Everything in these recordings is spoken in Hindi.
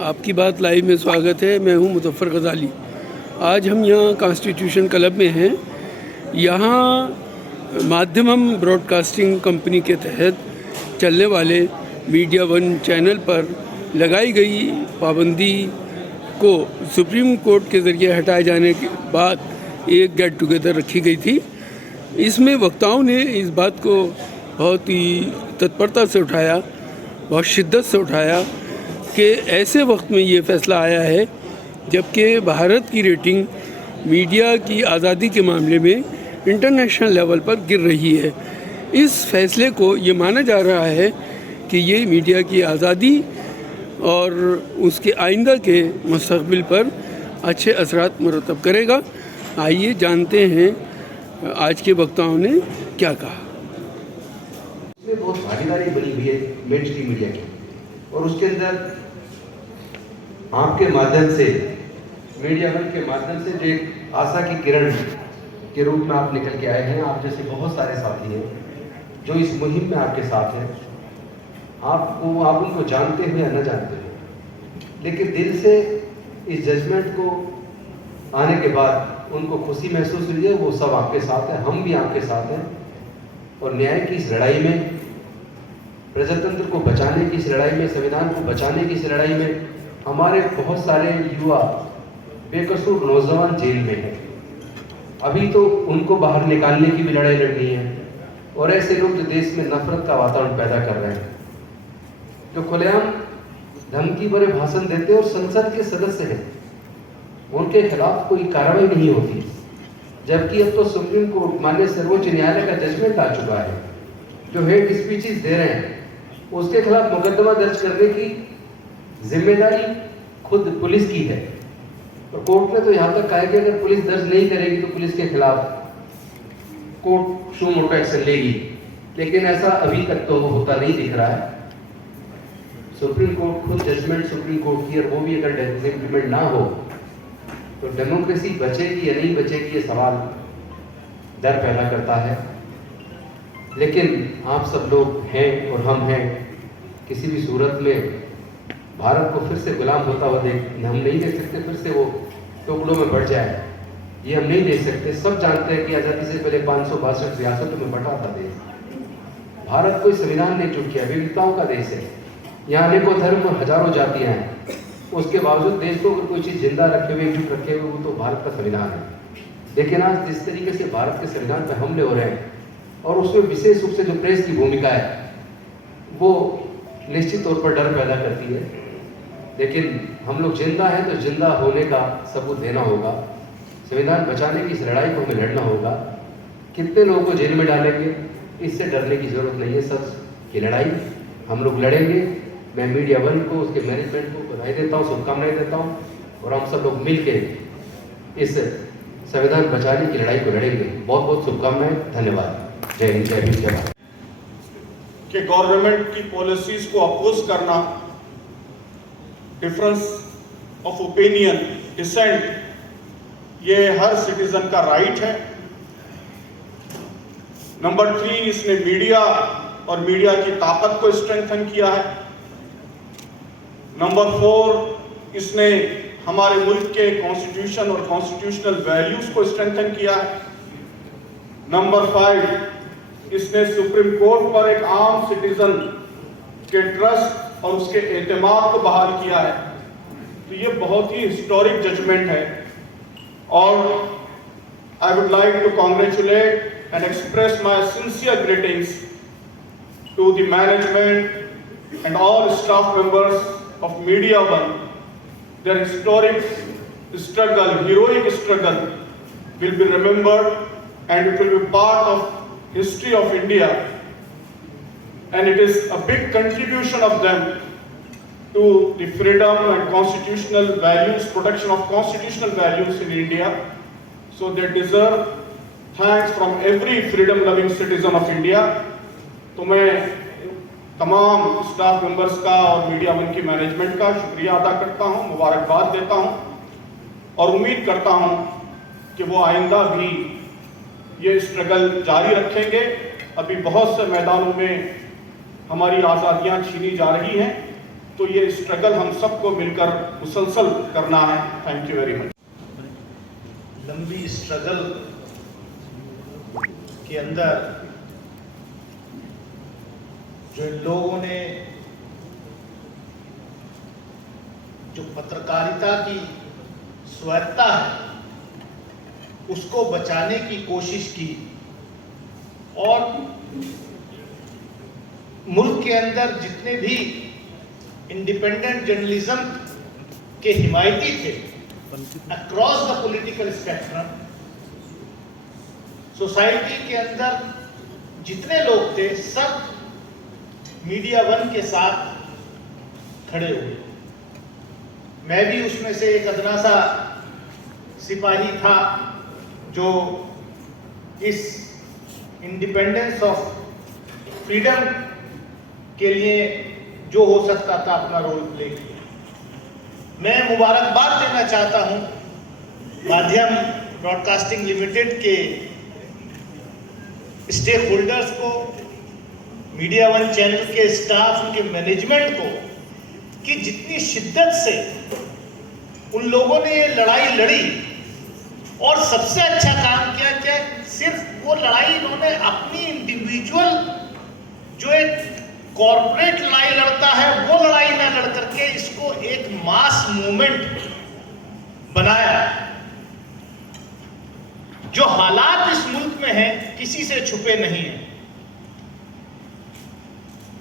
आपकी बात लाइव में स्वागत है। मैं हूं मुज़फ़्फ़र ग़ज़ाली। आज हम यहाँ कॉन्स्टिट्यूशन क्लब में हैं। यहाँ माध्यमम ब्रॉडकास्टिंग कंपनी के तहत चलने वाले मीडिया वन चैनल पर लगाई गई पाबंदी को सुप्रीम कोर्ट के ज़रिए हटाए जाने के बाद एक गेट टुगेदर रखी गई थी। इसमें वक्ताओं ने इस बात को बहुत ही तत्परता से उठाया, बहुत शिद्दत से उठाया कि ऐसे वक्त में ये फ़ैसला आया है जबकि भारत की रेटिंग मीडिया की आज़ादी के मामले में इंटरनेशनल लेवल पर गिर रही है। इस फैसले को ये माना जा रहा है कि ये मीडिया की आज़ादी और उसके आइंदा के मुस्तक़बिल पर अच्छे असरात मुरतब करेगा। आइए जानते हैं आज के वक्ताओं ने क्या कहा। इसमें बहुत भागीदारी बनी हुई है मेन स्ट्रीम मीडिया की, और उसके अंदर आपके माध्यम से, मीडिया वन के माध्यम से जो एक आशा की किरण के रूप में आप निकल के आए हैं। आप जैसे बहुत सारे साथी हैं जो इस मुहिम में आपके साथ हैं। आप उनको जानते हुए या न जानते हुए, लेकिन दिल से इस जजमेंट को आने के बाद उनको खुशी महसूस हुई है। वो सब आपके साथ हैं, हम भी आपके साथ हैं। और न्याय की इस लड़ाई में, प्रजातंत्र को बचाने की इस लड़ाई में, संविधान को बचाने की इस लड़ाई में हमारे बहुत सारे युवा बेकसूर नौजवान जेल में हैं। अभी तो उनको बाहर निकालने की भी लड़ाई लड़नी है। और ऐसे लोग जो देश में नफरत का वातावरण पैदा कर रहे हैं, जो खुलेआम धमकी भरे भाषण देते हैं और संसद के सदस्य हैं, उनके खिलाफ कोई कार्रवाई नहीं होती। जबकि अब तो सुप्रीम कोर्ट, माननीय सर्वोच्च न्यायालय का जजमेंट आ चुका है। जो हेट स्पीचेस दे रहे हैं उसके खिलाफ मुकदमा दर्ज करने की जिम्मेदारी खुद पुलिस की है। तो कोर्ट ने तो यहाँ तक कहा है कि अगर पुलिस दर्ज नहीं करेगी तो पुलिस के खिलाफ कोर्ट शो मोटो एक्शन लेगी। लेकिन ऐसा अभी तक तो होता नहीं दिख रहा है। सुप्रीम कोर्ट खुद जजमेंट सुप्रीम कोर्ट की, और वो भी अगर इम्प्लीमेंट ना हो तो डेमोक्रेसी बचेगी या नहीं बचेगी, ये सवाल डर पैदा करता है। लेकिन आप सब लोग हैं और हम हैं, किसी भी सूरत में भारत को फिर से गुलाम होता हुआ हम नहीं देख सकते। फिर से वो टुकड़ों में बढ़ जाए, ये हम नहीं देख सकते। सब जानते हैं कि आज़ादी से पहले 562 रियासतों में बटा था देश। भारत कोई संविधान ने चुन किया, विविधताओं का देश है। यहाँ अनेकों धर्म और हजारों जातियाँ हैं। उसके बावजूद देश को अगर कोई चीज़ जिंदा रखे हुए, एकजुट रखे हुए, वो तो भारत का संविधान है। लेकिन आज जिस तरीके से भारत के संविधान पर हमले हो रहे हैं, और उसमें विशेष रूप से जो प्रेस की भूमिका है, वो निश्चित तौर पर डर पैदा करती है। लेकिन हम लोग जिंदा हैं तो जिंदा होने का सबूत देना होगा। संविधान बचाने की इस लड़ाई को हमें लड़ना होगा। कितने लोगों को जेल में डालेंगे, इससे डरने की जरूरत नहीं है। सच की लड़ाई हम लोग लड़ेंगे। मैं मीडिया वन को, उसके मैनेजमेंट को बधाई देता हूँ, शुभकामनाएं देता हूँ, और हम सब लोग मिल के इस संविधान बचाने की लड़ाई को लड़ेंगे। बहुत बहुत शुभकामनाएं। धन्यवाद। जय हिंद, जय भीम, जय भारत। कि गवर्नमेंट की पॉलिसीज को अपोज करना, डिफरेंस ऑफ ओपिनियन, डिसेंट, ये हर सिटीजन का राइट है। नंबर 3, इसने मीडिया और मीडिया की ताकत को स्ट्रेंथन किया है। नंबर 4, इसने हमारे मुल्क के कॉन्स्टिट्यूशन और कॉन्स्टिट्यूशनल वैल्यूज को स्ट्रेंथन किया है। नंबर 5, इसने सुप्रीम कोर्ट पर एक आम सिटीजन के ट्रस्ट और उसके एतमाद को बहाल किया है। तो ये बहुत ही हिस्टोरिक जजमेंट है। और I would like to congratulate and express my sincere greetings to the management and all staff members of Media One. Their historic struggle, heroic struggle will be remembered, and it will be part of history of India. And it is a big contribution of them to the freedom and constitutional values, protection of constitutional values in India. So they deserve thanks from every freedom-loving citizen of India. तो मैं तमाम स्टाफ मेंबर्स का और मीडिया वन की मैनेजमेंट का शुक्रिया अदा करता हूं, मुबारकबाद देता हूं, और उम्मीद करता हूं कि वो आइंदा भी ये स्ट्रगल जारी रखेंगे। अभी बहुत से मैदानों में हमारी आज़ादियां छीनी जा रही हैं, तो ये स्ट्रगल हम सबको मिलकर मुसलसल करना है। Thank you very much. लंबी स्ट्रगल के अंदर जो इन लोगों ने जो पत्रकारिता की स्वायत्तता है उसको बचाने की कोशिश की और मुल्क के अंदर जितने भी इंडिपेंडेंट जर्नलिज्म के हिमायती थे across the political spectrum, society के अंदर जितने लोग थे सब मीडिया वन के साथ खड़े हुए। मैं भी उसमें से एक अदना सा सिपाही था जो इस इंडिपेंडेंस ऑफ फ्रीडम के लिए जो हो सकता था अपना रोल प्ले किया। मैं मुबारकबाद देना चाहता हूं माध्यम ब्रॉडकास्टिंग लिमिटेड के स्टेक होल्डर्स को, मीडिया वन चैनल के स्टाफ, उनके मैनेजमेंट को कि जितनी शिद्दत से उन लोगों ने ये लड़ाई लड़ी और सबसे अच्छा काम किया क्या सिर्फ वो लड़ाई इन्होंने अपनी इंडिविजुअल जो एक कॉर्पोरेट लड़ाई लड़ता है वो लड़ाई ना लड़ करके इसको एक मास मूवमेंट बनाया। जो हालात इस मुल्क में हैं किसी से छुपे नहीं है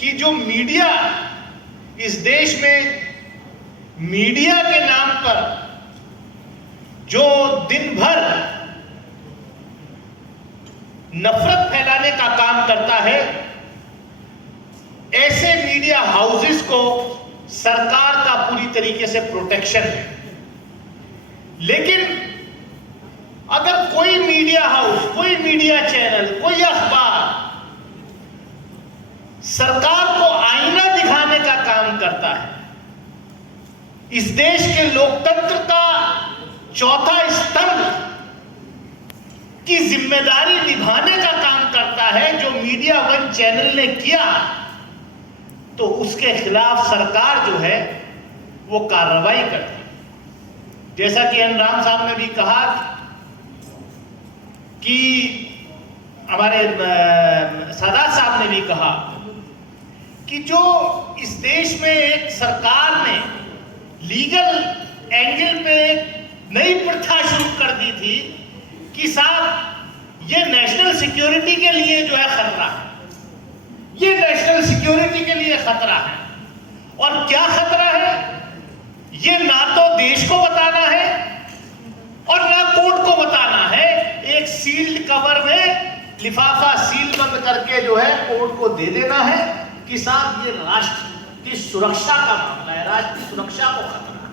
कि जो मीडिया इस देश में मीडिया के नाम पर जो दिन भर नफरत फैलाने का काम करता है, ऐसे मीडिया हाउसेस को सरकार का पूरी तरीके से प्रोटेक्शन है। लेकिन अगर कोई मीडिया हाउस, कोई मीडिया चैनल, कोई अखबार सरकार को आईना दिखाने का काम करता है, इस देश के लोकतंत्र का चौथा स्तंभ की जिम्मेदारी निभाने का काम करता है, जो मीडिया वन चैनल ने किया, तो उसके खिलाफ सरकार जो है वो कार्रवाई करती है। जैसा कि एन राम साहब ने भी कहा कि हमारे सादात साहब ने भी कहा कि जो इस देश में एक सरकार ने लीगल एंगल पे एक नई प्रथा शुरू कर दी थी कि साहब ये नेशनल सिक्योरिटी के लिए जो है खतरा है, ये नेशनल सिक्योरिटी के लिए खतरा है। और क्या खतरा है? ये ना तो देश को बताना है और ना कोर्ट को बताना है। एक सील्ड कवर में लिफाफा सील बंद करके जो है कोर्ट को दे देना है कि साहब ये राष्ट्र की सुरक्षा का मामला है, राष्ट्र की सुरक्षा को खतरा है।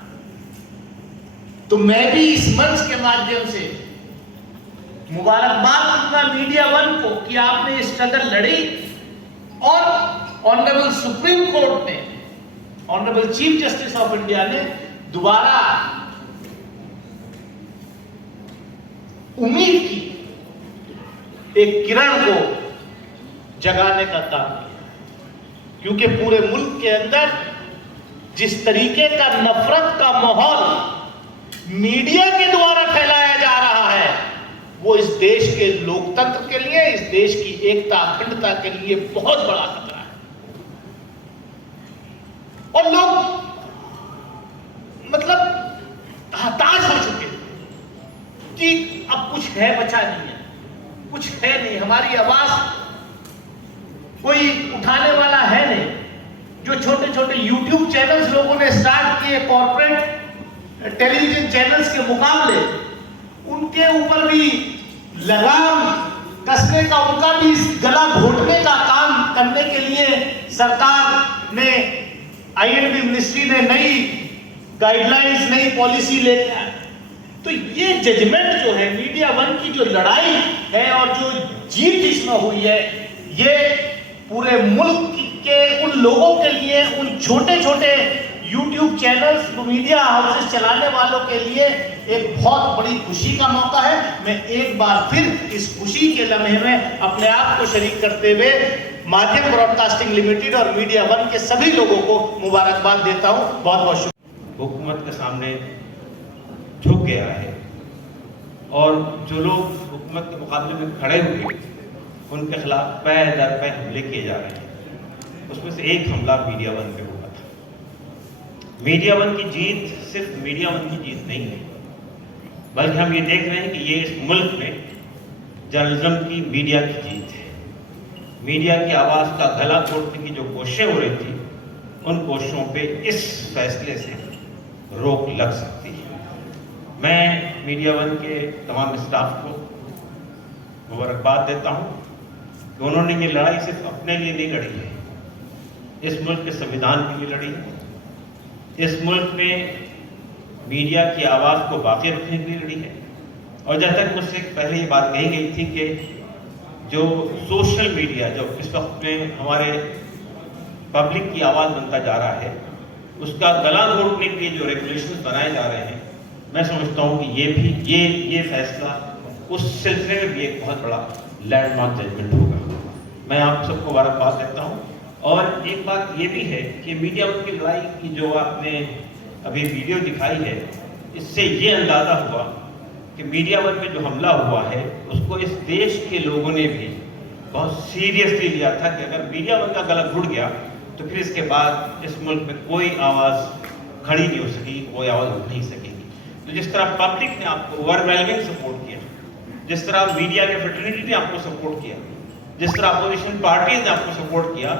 तो मैं भी इस मंच के माध्यम से मुबारकबाद दूंगा मीडिया वन को कि आपने स्ट्रगल लड़ी और ऑनरेबल सुप्रीम कोर्ट ने, honourable chief justice of India ने दोबारा उम्मीद की एक किरण को जगाने का काम किया। क्योंकि पूरे मुल्क के अंदर जिस तरीके का नफरत का माहौल मीडिया के द्वारा फैलाया जा रहा है, वो इस देश के लोकतंत्र के लिए, इस देश की एकता अखंडता के लिए बहुत बड़ा खतरा है। और लोग मतलब हताश हो चुके कि अब कुछ है बचा नहीं है, कुछ है नहीं, हमारी आवाज कोई उठाने वाला है नहीं। जो छोटे छोटे यूट्यूब चैनल्स लोगों ने स्टार्ट किए कॉर्पोरेट टेलीविजन चैनल्स के मुकाबले, उनके ऊपर भी लगाम कसने का, उनका भी गला घोटने का काम करने के लिए सरकार ने, आईएनबी मिनिस्ट्री ने नई गाइडलाइंस, नई पॉलिसी लेके आए। तो ये जजमेंट जो है मीडिया वन की जो लड़ाई है और जो जीत इसमें हुई है, ये पूरे मुल्क के उन लोगों के लिए, उन छोटे छोटे यूट्यूब चैनल्स, मीडिया हाउसेस चलाने वालों के लिए एक बहुत बड़ी खुशी का मौका है। मैं एक बार फिर इस खुशी के लम्हे में अपने आप को शरीक करते हुए माध्यम ब्रॉडकास्टिंग लिमिटेड और मीडिया वन के सभी लोगों को मुबारकबाद देता हूं। बहुत बहुत शुक्रिया। हुकूमत के सामने झुक गया है और जो लोग हुकूमत के मुकाबले में खड़े हुए उनके खिलाफ पै दर पै हमले किए जा रहे हैं। उसमें से एक हमला मीडिया वन पे हुआ था। मीडिया वन की जीत सिर्फ मीडिया वन की जीत नहीं है, बल्कि हम ये देख रहे हैं कि ये इस मुल्क में जर्नलिज्म की, मीडिया की जीत है। मीडिया की आवाज़ का गला तोड़ने की जो कोशिशें हो रही थी, उन कोशिशों पे इस फैसले से रोक लग सकती है। मैं मीडिया वन के तमाम स्टाफ को मुबारकबाद देता हूँ कि उन्होंने ये लड़ाई सिर्फ अपने लिए नहीं लड़ी है, इस मुल्क के संविधान के लिए लड़ी है। इस मुल्क में मीडिया की आवाज़ को बाकी रखने के लिए लड़ी है। और जहाँ तक मुझसे पहले ये बात कही गई थी कि जो सोशल मीडिया जो इस वक्त में हमारे पब्लिक की आवाज़ बनता जा रहा है, उसका गला घोटने के लिए जो रेगुलेशन बनाए जा रहे हैं, मैं समझता हूँ कि ये फैसला उस सिलसिले में भी एक बहुत बड़ा लैंडमार्क जजमेंट होगा। मैं आप सबको मुबारकबाद देता हूँ। और एक बात ये भी है कि मीडिया की लड़ाई की जो आपने अभी वीडियो दिखाई है, इससे ये अंदाज़ा हुआ कि मीडिया वन पे जो हमला हुआ है उसको इस देश के लोगों ने भी बहुत सीरियसली लिया था कि अगर मीडिया वन का गला घुट गया तो फिर इसके बाद इस मुल्क में कोई आवाज़ खड़ी नहीं हो सकेगी, कोई आवाज़ उठ नहीं सकेगी। तो जिस तरह पब्लिक ने आपको ओवरवेलमिंग सपोर्ट किया, जिस तरह मीडिया के फ्रेटर्निटी ने आपको सपोर्ट किया, जिस तरह अपोजिशन पार्टीज ने आपको सपोर्ट किया,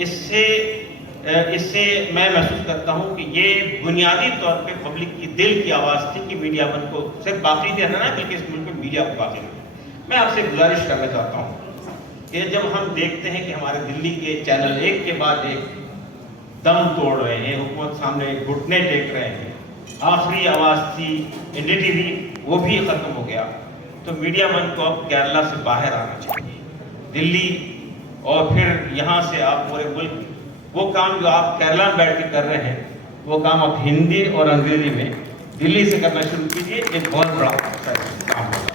इससे मैं महसूस करता हूं कि ये बुनियादी तौर पे पब्लिक की दिल की आवाज़ थी कि मीडिया वन को सिर्फ बाकी नहीं रहना, बल्कि इस मुल्क में मीडिया को बाकी रहना। मैं आपसे गुजारिश करना चाहता हूं कि जब हम देखते हैं कि हमारे दिल्ली के चैनल एक के बाद एक दम तोड़ रहे हैं, हुकूमत सामने घुटने टेक रहे हैं, आखिरी आवाज़ थी NDTV, वो भी ख़त्म हो गया, तो मीडिया वन को अब केरला से बाहर आना चाहिए। दिल्ली और फिर यहाँ से आप पूरे मुल्क वो काम जो आप केरला में बैठ के कर रहे हैं, वो काम आप हिंदी और अंग्रेजी में दिल्ली से करना शुरू कीजिए। एक बहुत बड़ा काम होगा।